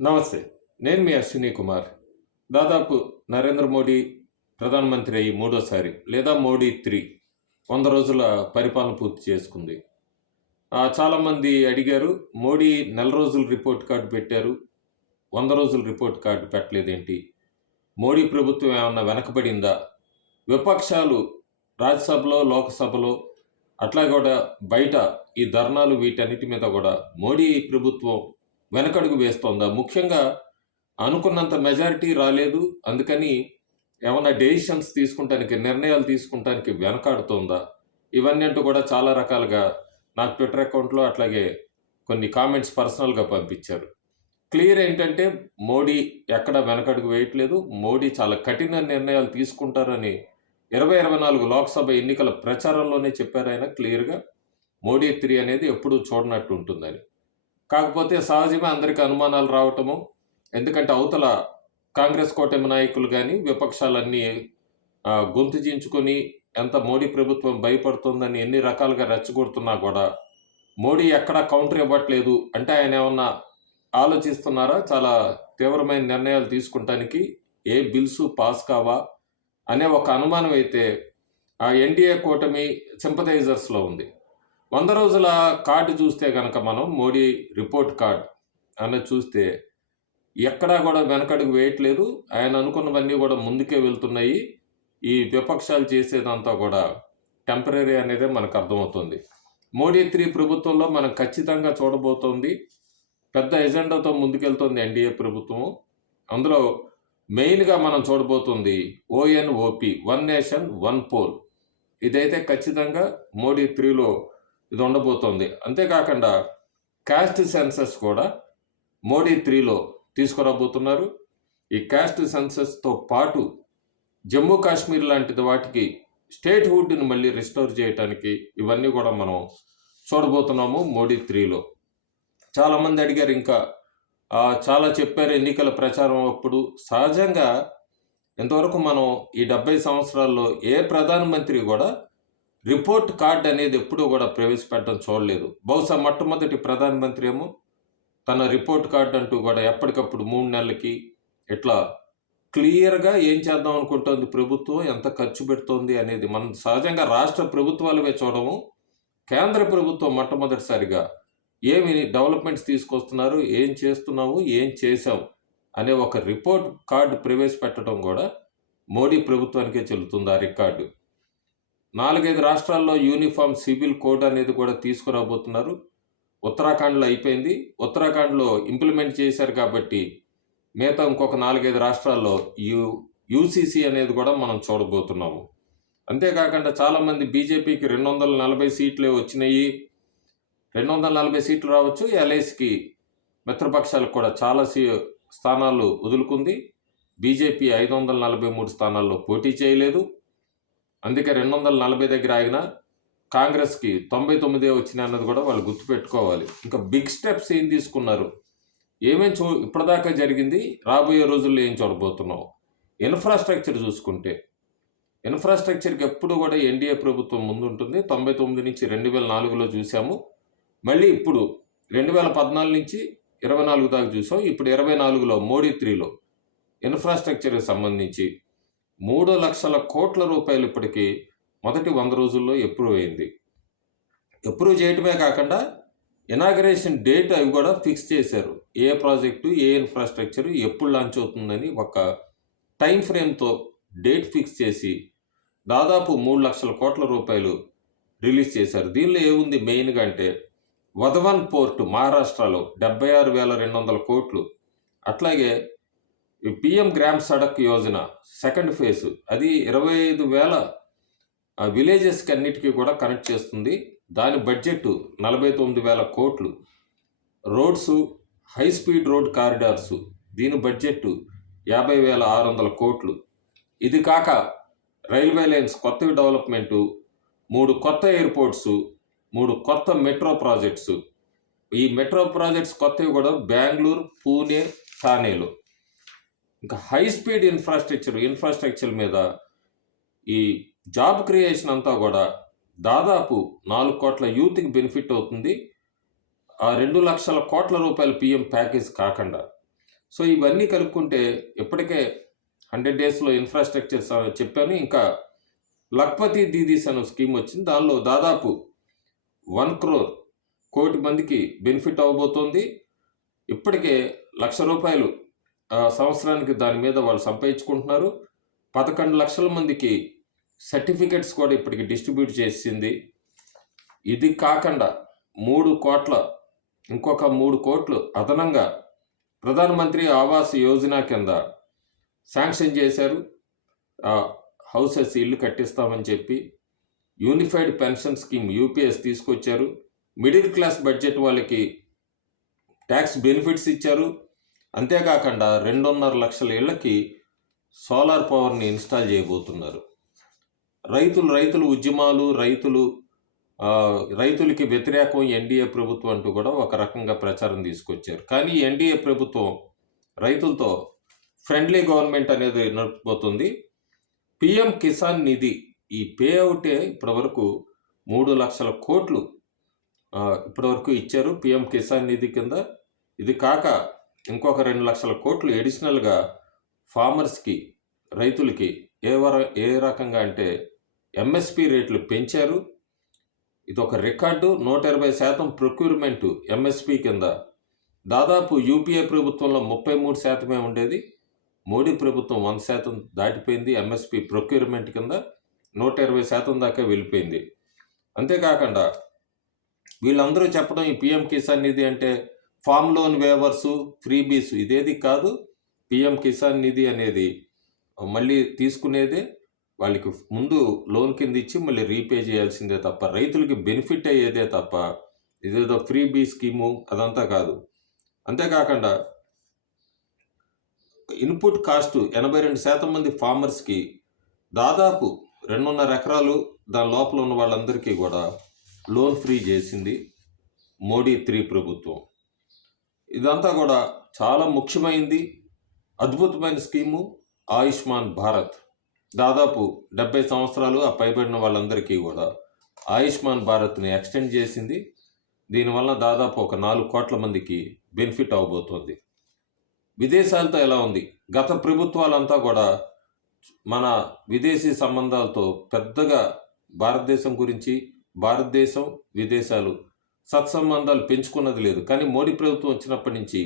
నమస్తే. నేను మీ అశ్విని కుమార్. దాదాపు నరేంద్ర మోడీ ప్రధానమంత్రి అయ్యి మూడోసారి లేదా మోడీ 3 100 రోజుల పరిపాలన పూర్తి చేసుకుంది. చాలామంది అడిగారు, మోడీ నెల రోజుల రిపోర్ట్ కార్డ్ పెట్టారు. 100 రోజుల రిపోర్ట్ కార్డ్ పెట్టలేదేంటి? మోడీ ప్రభుత్వం ఏమన్నా వెనకబడిందా? విపక్షాలు రాజ్యసభలో, లోక్సభలో అట్లా కూడా బయట ఈ ధర్నాలు వీటన్నిటి మీద కూడా మోడీ ప్రభుత్వం వెనకడుగు వేస్తోందా? ముఖ్యంగా అనుకున్నంత మెజారిటీ రాలేదు. అందుకని ఏమన్నా డెసిషన్స్ తీసుకుంటానికి, నిర్ణయాలు తీసుకుంటానికి వెనకాడుతోందా? ఇవన్నీ అంటూ కూడా చాలా రకాలుగా నాకు ట్విట్టర్ అకౌంట్‌లో అట్లాగే కొన్ని కామెంట్స్ పర్సనల్‌గా పంపించారు. క్లియర్ ఏంటంటే మోడీ ఎక్కడ వెనకడుగు వేయట్లేదు. మోడీ చాలా కఠిన నిర్ణయాలు తీసుకుంటారని 2024 లోక్సభ ఎన్నికల ప్రచారంలోనే చెప్పారాయన క్లియర్‌గా. మోడీ 3 అనేది ఎప్పుడూ చూడనట్టు ఉంటుందని. కాకపోతే సహజమే అందరికి అనుమానాలు రావటము. ఎందుకంటే అవతల కాంగ్రెస్ కూటమి నాయకులు గాని, విపక్షాలన్నీ గొంతు చించుకొని ఎంత మోడీ ప్రభుత్వం భయపడుతుందని ఎన్ని రకాలుగా రెచ్చగొడుతున్నా కూడా, మోడీ ఎక్కడా కౌంటర్ ఇవ్వట్లేదు. అంటే ఆయన ఏమన్నా ఆలోచిస్తున్నారా? చాలా తీవ్రమైన నిర్ణయాలు తీసుకుంటానికి ఏ బిల్సు పాస్ కావా? అనే ఒక అనుమానం అయితే ఎన్డీఏ కూటమి సింపథైజర్స్‌లో ఉంది. 100 రోజుల కార్డ్ చూస్తే గనక మనం మోడీ రిపోర్ట్ కార్డ్ అన్నది చూస్తే ఎక్కడా కూడా వెనకడుగు వేయట్లేదు. ఆయన అనుకున్నవన్నీ కూడా ముందుకే వెళ్తున్నాయి. ఈ విపక్షాలు చేసేదంతా కూడా టెంపరరీ అనేదే మనకు అర్థమవుతుంది. మోడీ 3 ప్రభుత్వంలో మనం ఖచ్చితంగా చూడబోతోంది. పెద్ద ఎజెండాతో ముందుకెళ్తోంది ఎన్డీఏ ప్రభుత్వము. అందులో మెయిన్‌గా మనం చూడబోతుంది ఓఎన్ఓపి, వన్ నేషన్ వన్ పోల్. ఇదైతే ఖచ్చితంగా మోడీ 3లో ఇది ఉండబోతోంది. అంతేకాకుండా కాస్ట్ సెన్సస్ కూడా మోడీ 3లో తీసుకురాబోతున్నారు. ఈ కాస్ట్ సెన్సస్‌తో పాటు జమ్మూ కాశ్మీర్ లాంటి వాటికి స్టేట్ హుడ్‌ని మళ్ళీ రిస్టోర్ చేయటానికి ఇవన్నీ కూడా మనం చూడబోతున్నాము మోడీ 3లో. చాలామంది అడిగారు, ఇంకా చాలా చెప్పారు ఎన్నికల ప్రచారం అప్పుడు. సహజంగా ఇంతవరకు మనం ఈ 70 సంవత్సరాల్లో ఏ ప్రధానమంత్రి కూడా రిపోర్ట్ కార్డ్ అనేది ఎప్పుడూ కూడా ప్రవేశపెట్టడం చూడలేదు. బహుశా మొట్టమొదటి ప్రధానమంత్రి ఏమో తన రిపోర్ట్ కార్డ్ అంటూ కూడా ఎప్పటికప్పుడు 3 నెలలకి ఇట్లా క్లియర్‌గా ఏం చేద్దాం అనుకుంటోంది ప్రభుత్వం, ఎంత ఖర్చు పెడుతోంది అనేది మనం సహజంగా రాష్ట్ర ప్రభుత్వాలవే చూడము. కేంద్ర ప్రభుత్వం మొట్టమొదటిసారిగా ఏమి డెవలప్‌మెంట్స్ తీసుకొస్తున్నారు, ఏం చేస్తున్నాము, ఏం చేశాం అనే ఒక రిపోర్ట్ కార్డ్ ప్రవేశపెట్టడం కూడా మోడీ ప్రభుత్వానికే చెల్లుతుంది ఆ రికార్డు. 4, 5 రాష్ట్రాల్లో యూనిఫామ్ సివిల్ కోడ్ అనేది కూడా తీసుకురాబోతున్నారు. ఉత్తరాఖండ్‌లో అయిపోయింది. ఉత్తరాఖండ్‌లో ఇంప్లిమెంట్ చేశారు కాబట్టి మిగతా ఇంకొక 4, 5 రాష్ట్రాల్లో యూసీసీ అనేది కూడా మనం చూడబోతున్నాము. అంతేకాకుండా చాలామంది బీజేపీకి 240 సీట్లే వచ్చినాయి. 240 సీట్లు రావచ్చు. ఎల్ఐసికి మిత్రపక్షాలకు కూడా చాలా స్థానాలు వదులుకుంది. బీజేపీ 543 స్థానాల్లో పోటీ చేయలేదు. అందుకే 240 దగ్గర ఆగిన కాంగ్రెస్‌కి 99 వచ్చినాయి అన్నది కూడా వాళ్ళు గుర్తుపెట్టుకోవాలి. ఇంకా బిగ్ స్టెప్స్ ఏం తీసుకున్నారు, ఇప్పటిదాకా జరిగింది, రాబోయే రోజుల్లో ఏం చూడబోతున్నాం. ఇన్ఫ్రాస్ట్రక్చర్ చూసుకుంటే, ఇన్ఫ్రాస్ట్రక్చర్కి ఎప్పుడు కూడా ఎన్డీఏ ప్రభుత్వం ముందుంటుంది. 99 నుంచి 2004లో చూసాము. మళ్ళీ ఇప్పుడు 2014 నుంచి 24 దాకా చూసాం. ఇప్పుడు 24లో మోడీ 3లో ఇన్ఫ్రాస్ట్రక్చర్కి సంబంధించి 3 లక్షల కోట్ల రూపాయలు ఇప్పటికీ మొదటి 100 రోజుల్లో అప్రూవ్ అయింది. అప్రూవ్ చేయటమే కాకుండా ఇనాగరేషన్ డేట్ అవి కూడా ఫిక్స్ చేశారు. ఏ ప్రాజెక్టు, ఏ ఇన్ఫ్రాస్ట్రక్చర్ ఎప్పుడు లాంచ్ అవుతుందని ఒక టైం ఫ్రేమ్తో డేట్ ఫిక్స్ చేసి దాదాపు 3 లక్షల కోట్ల రూపాయలు రిలీజ్ చేశారు. దీనిలో ఏముంది మెయిన్గా అంటే, వధవన్ పోర్టు మహారాష్ట్రలో 76,200 కోట్లు. అట్లాగే PM gram Sadak Yojana second phase, అది 25,000 విలేజెస్కి అన్నిటికీ కూడా కనెక్ట్ చేస్తుంది. దాని బడ్జెట్ 49,000 కోట్లు. రోడ్సు, హై స్పీడ్ రోడ్ కారిడార్సు, దీని బడ్జెట్ 50,600 కోట్లు. ఇది కాక రైల్వే లైన్స్ కొత్తవి డెవలప్మెంటు, 3 కొత్త ఎయిర్పోర్ట్సు, 3 కొత్త మెట్రో ప్రాజెక్ట్స్. ఈ మెట్రో ప్రాజెక్ట్స్ కొత్తవి కూడా బెంగళూరు, పూణే, థానేలో. ఇంకా హై స్పీడ్ ఇన్ఫ్రాస్ట్రక్చర్ మీద ఈ జాబ్ క్రియేషన్ అంతా కూడా దాదాపు 4 కోట్ల యూత్కి బెనిఫిట్ అవుతుంది. ఆ 2 లక్షల కోట్ల రూపాయల పీఎం ప్యాకేజ్ కాకుండా సో ఇవన్నీ కలుపుకుంటే ఇప్పటికే 100 డేస్‌లో ఇన్‌ఫ్రాస్ట్రక్చర్ చెప్పాను. ఇంకా లఖ్పతి దీదీస్ అనే స్కీమ్ వచ్చింది. దానిలో దాదాపు 1,00,00,000 కోటి మందికి బెనిఫిట్ అవ్వబోతోంది. ఇప్పటికే రూ. 1,00,000 సంవత్సరానికి దాని మీద వాళ్ళు సంపాదించుకుంటున్నారు. 11,00,000 మందికి సర్టిఫికెట్స్ కూడా ఇప్పటికి డిస్ట్రిబ్యూట్ చేసింది. ఇది కాకుండా 3,00,00,000 ఇంకొక 3,00,00,000 అదనంగా ప్రధానమంత్రి ఆవాస్ యోజన కింద శాంక్షన్ చేశారు. హౌసెస్ ఇల్లు కట్టిస్తామని చెప్పి యూనిఫైడ్ పెన్షన్ స్కీమ్ యూపీఎస్ తీసుకొచ్చారు. మిడిల్ క్లాస్ బడ్జెట్ వాళ్ళకి ట్యాక్స్ బెనిఫిట్స్ ఇచ్చారు. అంతేకాకుండా 2.5 లక్షల ఇళ్లకి సోలార్ పవర్ని ఇన్స్టాల్ చేయబోతున్నారు. రైతుల ఉద్యమాలు, రైతులకి వ్యతిరేకం ఎన్డీఏ ప్రభుత్వం అంటూ కూడా ఒక రకంగా ప్రచారం తీసుకొచ్చారు. కానీ ఎన్డీఏ ప్రభుత్వం రైతులతో ఫ్రెండ్లీ గవర్నమెంట్ అనేది నడుపుపోతుంది. పిఎం కిసాన్ నిధి ఈ పే అవుటే ఇప్పటివరకు 3 లక్షల కోట్లు ఇప్పటివరకు ఇచ్చారు పిఎం కిసాన్ నిధి కింద. ఇది కాక ఇంకొక 2 లక్షల కోట్లు ఎడిషనల్గా ఫార్మర్స్కి, రైతులకి ఏ రకంగా అంటే ఎంఎస్పి రేట్లు పెంచారు. ఇది ఒక రికార్డు. 120% ప్రొక్యూర్మెంట్ ఎంఎస్పి కింద. దాదాపు యూపీఏ ప్రభుత్వంలో 33% ఉండేది. మోడీ ప్రభుత్వం 100% దాటిపోయింది. ఎంఎస్పి ప్రొక్యూర్మెంట్ కింద 120% దాకా వెళ్ళిపోయింది. అంతేకాకుండా వీళ్ళందరూ చెప్పడం ఈ పిఎం కిసాన్ నిధి అంటే ఫామ్ లోన్ వేవర్సు, ఫ్రీబీస్ ఇదేది కాదు. పిఎం కిసాన్ నిధి అనేది మళ్ళీ తీసుకునేదే. వాళ్ళకి ముందు లోన్ కింద ఇచ్చి మళ్ళీ రీపే చేయాల్సిందే తప్ప, రైతులకి బెనిఫిట్ అయ్యేదే తప్ప ఇదేదో ఫ్రీబీ స్కీము అదంతా కాదు. అంతేకాకుండా ఇన్పుట్ కాస్ట్ 82% మంది ఫార్మర్స్కి దాదాపు 2.5 ఎకరాలు దాని లోపల ఉన్న వాళ్ళందరికీ కూడా లోన్ ఫ్రీ చేసింది మోడీ 3 ప్రభుత్వం. ఇదంతా కూడా చాలా ముఖ్యమైనది, అద్భుతమైన స్కీము ఆయుష్మాన్ భారత్. దాదాపు 70 సంవత్సరాలు ఆ పైబడిన వాళ్ళందరికీ కూడా ఆయుష్మాన్ భారత్ని ఎక్స్టెండ్ చేసింది. దీనివల్ల దాదాపు ఒక 4 కోట్ల మందికి బెనిఫిట్ అవ్వబోతోంది. విదేశాలతో ఎలా ఉంది? గత ప్రభుత్వాలంతా కూడా మన విదేశీ సంబంధాలతో పెద్దగా భారతదేశం గురించి, భారతదేశం విదేశాలు సత్సంబంధాలు పెంచుకున్నది లేదు. కానీ మోడీ ప్రభుత్వం వచ్చినప్పటి నుంచి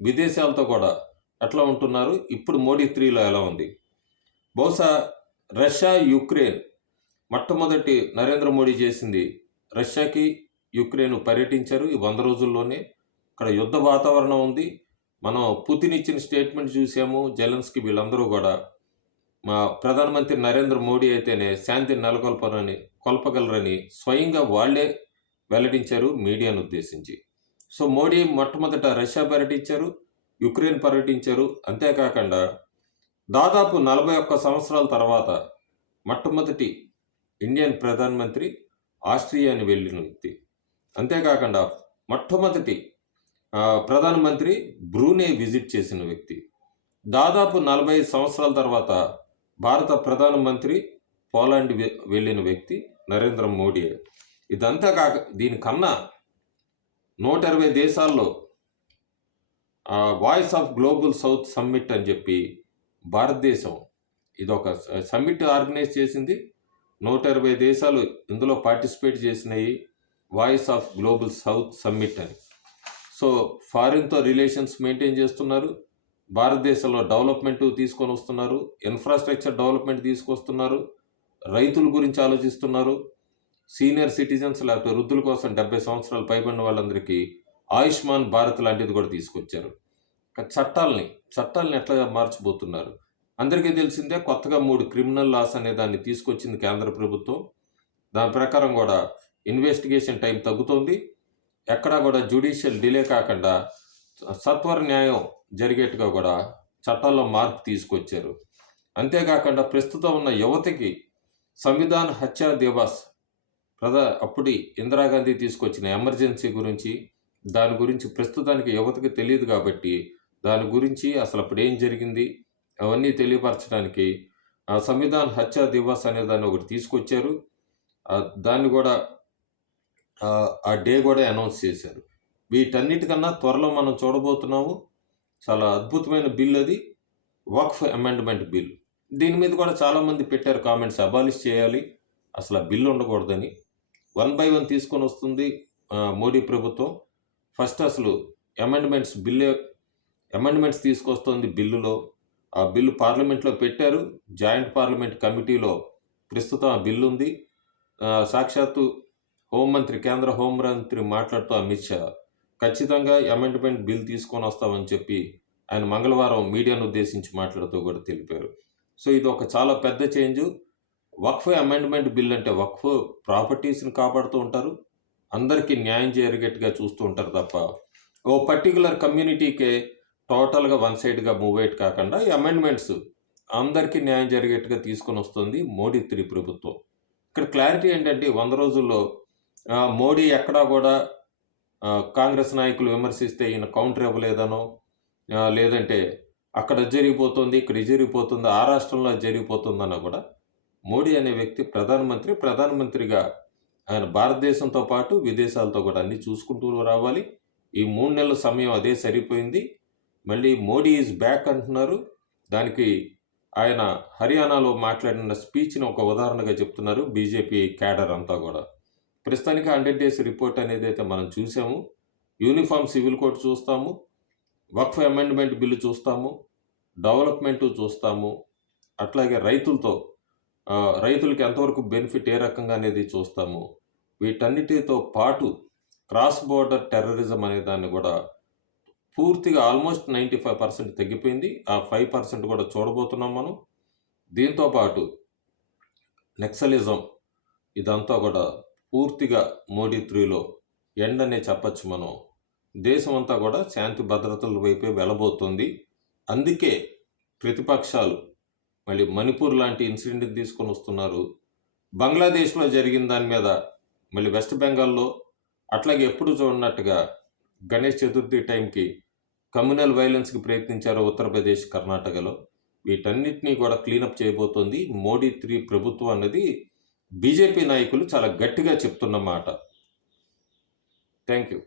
విదేశాలతో కూడా ఎట్లా ఉంటున్నారు? ఇప్పుడు మోడీ 3లో ఎలా ఉంది? బహుశా రష్యా, యుక్రెయిన్ మొట్టమొదటి నరేంద్ర మోడీ చేసింది రష్యాకి, యుక్రెయిన్ పర్యటించారు. ఈ 100 రోజుల్లోనే ఇక్కడ యుద్ధ వాతావరణం ఉంది. మనం పుతిన్ ఇచ్చిన స్టేట్మెంట్ చూసాము. జెలెన్స్కీ వీళ్ళందరూ కూడా మా ప్రధానమంత్రి నరేంద్ర మోడీ అయితేనే శాంతిని కొల్పగలరని స్వయంగా వాళ్లే వెల్లడించారు మీడియాను ఉద్దేశించి. సో మోడీ మొట్టమొదట రష్యా పర్యటించారు, యుక్రెయిన్ పర్యటించారు. అంతేకాకుండా దాదాపు 41 సంవత్సరాల తర్వాత మొట్టమొదటి ఇండియన్ ప్రధానమంత్రి ఆస్ట్రియాని వెళ్ళిన వ్యక్తి. అంతేకాకుండా మొట్టమొదటి ప్రధానమంత్రి బ్రూనై విజిట్ చేసిన వ్యక్తి. దాదాపు 45 సంవత్సరాల తర్వాత భారత ప్రధానమంత్రి పోలాండ్ వెళ్ళిన వ్యక్తి నరేంద్ర మోడీ. ఇదంతా కాక దీనికన్నా 120 దేశాల్లో voice of global south summit అని చెప్పి భారతదేశం ఇదొక సమ్మిట్ ఆర్గనైజ్ చేసింది. 120 దేశాలు ఇందులో పార్టిసిపేట్ చేసినాయి. Voice of global south summit అని. సో ఫారిన్తో రిలేషన్స్ మెయింటైన్ చేస్తున్నారు, భారతదేశంలో డెవలప్మెంట్ తీసుకొని వస్తున్నారు, ఇన్ఫ్రాస్ట్రక్చర్ డెవలప్మెంట్ తీసుకొస్తున్నారు, రైతుల గురించి ఆలోచిస్తున్నారు, సీనియర్ సిటిజన్స్ లేకపోతే వృద్ధుల కోసం 70 సంవత్సరాలు పైబడిన వాళ్ళందరికీ ఆయుష్మాన్ భారత్ లాంటిది కూడా తీసుకొచ్చారు. చట్టాలని ఎట్లా మార్చిపోతున్నారు? అందరికీ తెలిసిందే, కొత్తగా 3 క్రిమినల్ లాస్ అనే దాన్ని తీసుకొచ్చింది కేంద్ర ప్రభుత్వం. దాని ప్రకారం కూడా ఇన్వెస్టిగేషన్ టైం తగ్గుతోంది. ఎక్కడా కూడా జ్యుడిషియల్ డిలే కాకుండా సత్వర న్యాయం జరిగేట్టుగా కూడా చట్టాల్లో మార్పు తీసుకొచ్చారు. అంతేకాకుండా ప్రస్తుతం ఉన్న యువతకి సంవిధాన్ హత్యా దివాస్ అప్పుడు ఇందిరాగాంధీ తీసుకొచ్చిన ఎమర్జెన్సీ గురించి, దాని గురించి ప్రస్తుతానికి యువతకి తెలియదు కాబట్టి దాని గురించి అసలు అప్పుడు ఏం జరిగింది అవన్నీ తెలియపరచడానికి సంవిధాన్ హత్యా దివాస్ అనే దాన్ని ఒకటి తీసుకొచ్చారు. దాన్ని కూడా ఆ డే కూడా అనౌన్స్ చేశారు. వీటన్నిటికన్నా త్వరలో మనం చూడబోతున్నాము చాలా అద్భుతమైన బిల్ అది. వక్ఫ్ అమెండ్మెంట్ బిల్. దీని మీద కూడా చాలామంది పెట్టారు కామెంట్స్, అబాలిష్ చేయాలి, అసలు ఆ బిల్ ఉండకూడదని. వన్ బై వన్ తీసుకొని వస్తుంది మోడీ ప్రభుత్వం. ఫస్ట్ అసలు అమెండ్మెంట్స్ తీసుకొస్తుంది బిల్లులో. ఆ బిల్లు పార్లమెంట్లో పెట్టారు. జాయింట్ పార్లమెంట్ కమిటీలో ప్రస్తుతం ఆ బిల్లు ఉంది. సాక్షాత్తు కేంద్ర హోంమంత్రి మాట్లాడుతూ అమిత్ షా ఖచ్చితంగా అమెండ్మెంట్ బిల్ తీసుకొని వస్తామని చెప్పి ఆయన మంగళవారం మీడియాను ఉద్దేశించి మాట్లాడుతూ కూడా తెలిపారు. సో ఇది ఒక చాలా పెద్ద చేంజ్. వక్ఫ్ అమెండ్మెంట్ బిల్ అంటే వక్ఫ్ ప్రాపర్టీస్ని కాపాడుతూ ఉంటారు, అందరికీ న్యాయం జరిగేట్టుగా చూస్తూ ఉంటారు తప్ప ఓ పర్టికులర్ కమ్యూనిటీకే టోటల్గా వన్ సైడ్గా మూవ్ అయ్యేట్ కాకుండా ఈ అమెండ్మెంట్స్ అందరికీ న్యాయం జరిగేట్టుగా తీసుకొని వస్తుంది మోడీ 3 ప్రభుత్వం. ఇక్కడ క్లారిటీ ఏంటంటే 100 రోజుల్లో మోడీ ఎక్కడా కూడా కాంగ్రెస్ నాయకులు విమర్శిస్తే ఈయన కౌంటర్ ఇవ్వలేదనో, లేదంటే అక్కడ జరిగిపోతుంది, ఇక్కడ జరిగిపోతుంది, ఆ రాష్ట్రంలో జరిగిపోతుందన్నా కూడా మోడీ అనే వ్యక్తి ప్రధానమంత్రిగా ఆయన భారతదేశంతో పాటు విదేశాలతో కూడా అన్నీ చూసుకుంటూ రావాలి. ఈ 3 నెలల సమయం అదే సరిపోయింది. మళ్ళీ మోడీ ఈజ్ బ్యాక్ అంటున్నారు. దానికి ఆయన హర్యానాలో మాట్లాడిన స్పీచ్ని ఒక ఉదాహరణగా చెప్తున్నారు బీజేపీ క్యాడర్ అంతా కూడా. ప్రస్తుతానికి 100 డేస్ రిపోర్ట్ అనేది అయితే మనం చూసాము. యూనిఫామ్ సివిల్ కోడ్ చూస్తాము, వక్ఫ్ అమెండ్మెంట్ బిల్లు చూస్తాము, డెవలప్మెంటు చూస్తాము, అట్లాగే రైతులకి ఎంతవరకు బెనిఫిట్ ఏ రకంగా అనేది చూస్తాము. వీటన్నిటితో పాటు క్రాస్ బోర్డర్ టెర్రరిజం అనే దాన్ని కూడా పూర్తిగా ఆల్మోస్ట్ 95% తగ్గిపోయింది. ఆ 5% కూడా చూడబోతున్నాం మనం. దీంతో పాటు నక్సలిజం ఇదంతా కూడా పూర్తిగా మోడీ 3లో ఎండ్ అనే చెప్పచ్చు మనం. దేశం అంతా కూడా శాంతి భద్రతల వైపే వెళ్ళబోతుంది. అందుకే ప్రతిపక్షాలు మళ్ళీ మణిపూర్ లాంటి ఇన్సిడెంట్ తీసుకొని వస్తున్నారు. బంగ్లాదేశ్లో జరిగిన దాని మీద మళ్ళీ వెస్ట్ బెంగాల్లో అట్లాగే ఎప్పుడు చూడనట్టుగా గణేష్ చతుర్థి టైంకి కమ్యూనల్ వైలెన్స్కి ప్రయత్నించారు ఉత్తరప్రదేశ్, కర్ణాటకలో. వీటన్నిటినీ కూడా క్లీనప్ చేయబోతోంది మోడీ 3 ప్రభుత్వం అన్నది బీజేపీ నాయకులు చాలా గట్టిగా చెప్తున్నమాట. Thank you.